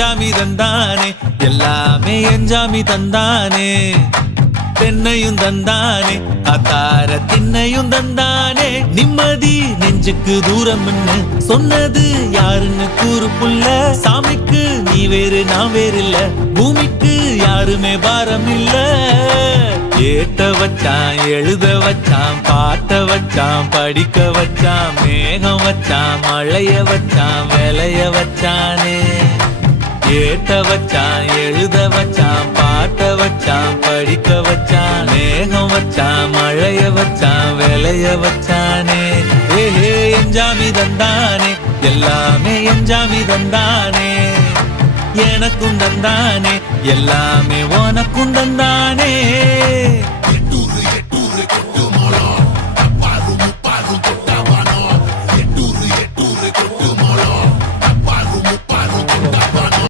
எஞ்சாமி தந்தானே எல்லாமே எஞ்சாமி தந்தானே தென்னையும் தந்தானே அத்தார திண்ணையும் தந்தானே நிம்மதி நெஞ்சுக்கு தூரம் சொன்னது யாருன்னு கூறு புள்ள சாமிக்கு நீ வேறு நான் வேறு இல்ல பூமிக்கு யாருமே பாரம் இல்ல ஏட்ட வச்சான் எழுத வச்சான் பாட்ட வச்சான் படிக்க வச்சான் மேகம் வச்சான் மழைய வச்சான் விளைய வச்சானே ஏட்ட வச்சான் எழுத வச்சான் பாட்ட வச்சான் படிக்க வச்சான் மேகம் வச்சான் மழைய வச்சான் விளைய வச்சானே ஏஹே எஞ்சாமி தந்தானே எல்லாமே எஞ்சாமி தந்தானே எனக்கும் தந்தானே எல்லாமே உனக்கும் தந்தானே